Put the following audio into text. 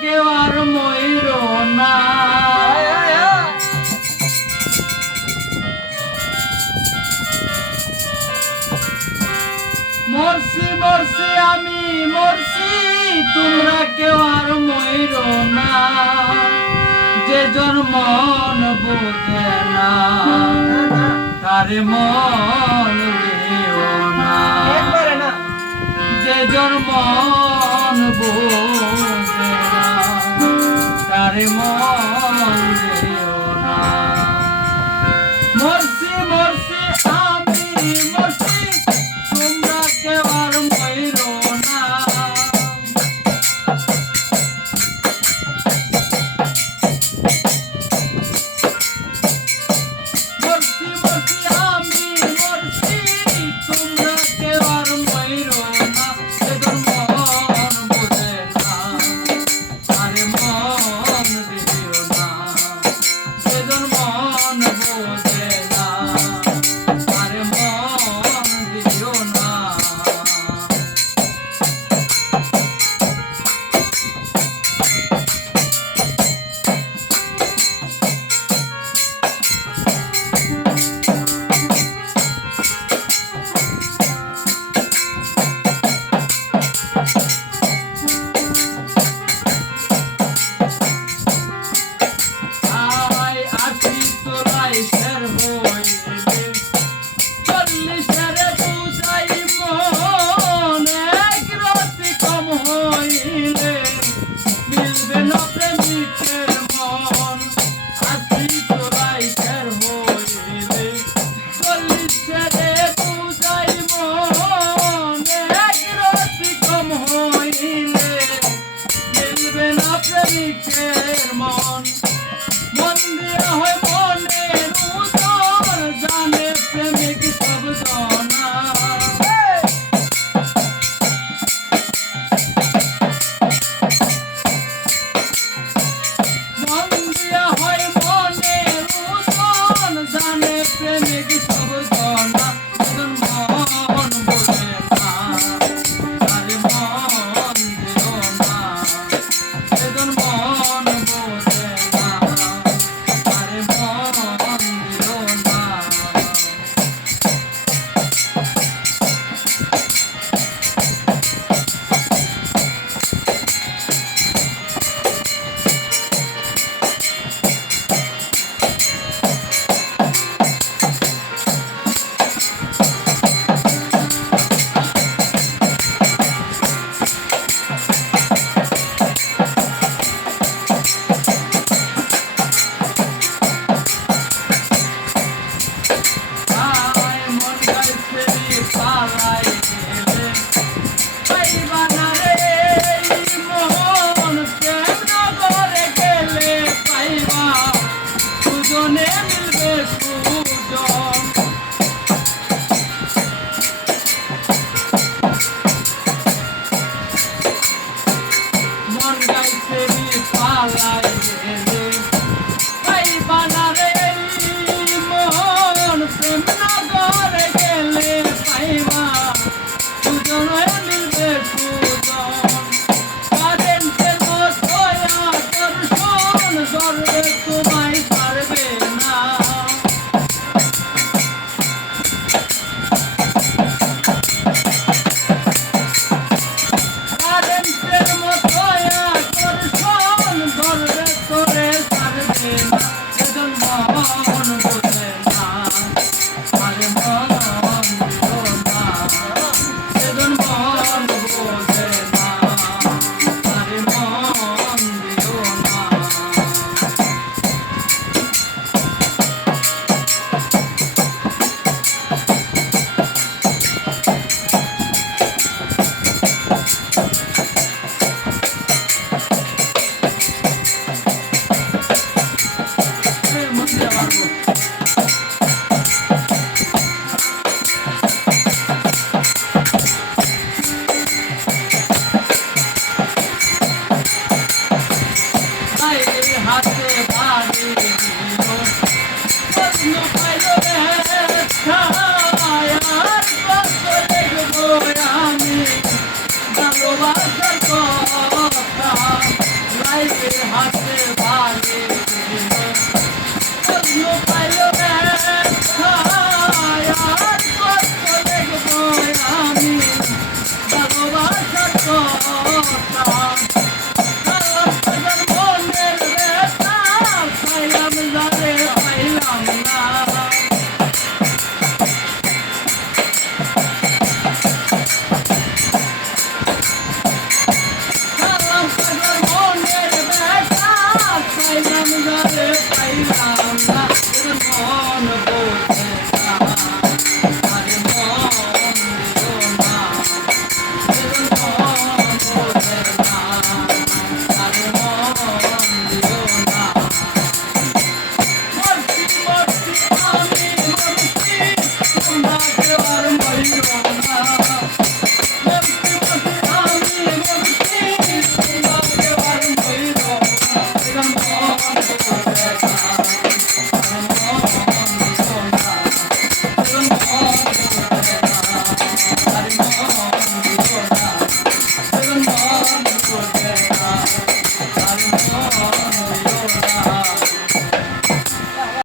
কেউ আর ময়ূর না। মরছি মরছি আমি মরছি, তোমরা কেউ আর ময়ূর না। যে জন্মন বোঝে না তারে মন দিও না। যে জন্মন বোঝে না তারে মন দিও না। মরছি মরছি আমি মরছি, তোমরা কেউ আর ময়ূর না। মরছি মরছি আমি মরছি, তোমরা কেউ আর ময়ূর না। যে জন্মন বোঝে না তারে মন দিও না। যে জন্মন বোঝে না তারে মন দিও না। মন মন দিয়া হয় মনের উদর, জানে প্রেমিক সব জনা। মন দিয়া হয় মনের উদর, জানে প্রেমিক সব জনা। মন বোঝে না তারে মন দিও না। মন বোঝে না তারে মন দিও না। কেউ আর মইরো